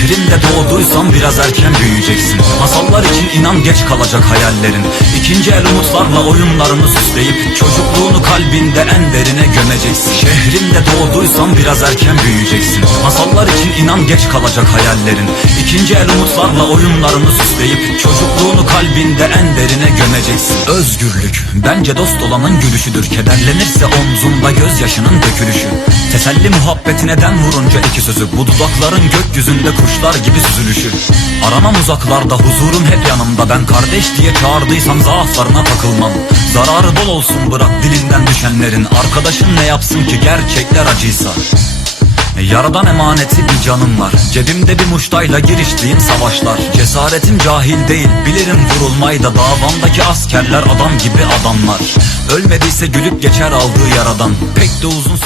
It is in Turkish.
Şehrinde doğduysan biraz erken büyüyeceksin. Masallar için inan geç kalacak hayallerin. İkinci el umutlarla oyunlarını süsleyip Çocukluğunu kalbinde en derine gömeceksin. Şehrinde doğduysan biraz erken büyüyeceksin. Masallar için inan geç kalacak hayallerin. İkinci el umutlarla oyunlarını süsleyip Çocukluğunu kalbinde en derine gömeceksin. Özgürlük bence dost olanın gülüşüdür. Kederlenirse omzunda gözyaşının dökülüşü Teselli muhabbeti neden vurunca iki sözü Bu dudakların gökyüzünde kuşlar gibi süzülüşü Aramam uzaklarda huzurum hep yanımda. Ben kardeş diye çağırdıysam zaaflarına takılmam. Zararı bol olsun bırak dilinden düşenlerin. Arkadaşın ne yapsın ki gerçekler acıysa? Yaradan emaneti bir canım var. Cebimde bir muştayla giriştiğim savaşlar. Cesaretim cahil değil bilirim vurulmayı da. Davamdaki askerler adam gibi adamlar. Ölmediyse gülüp geçer aldığı yaradan. Pek de uzun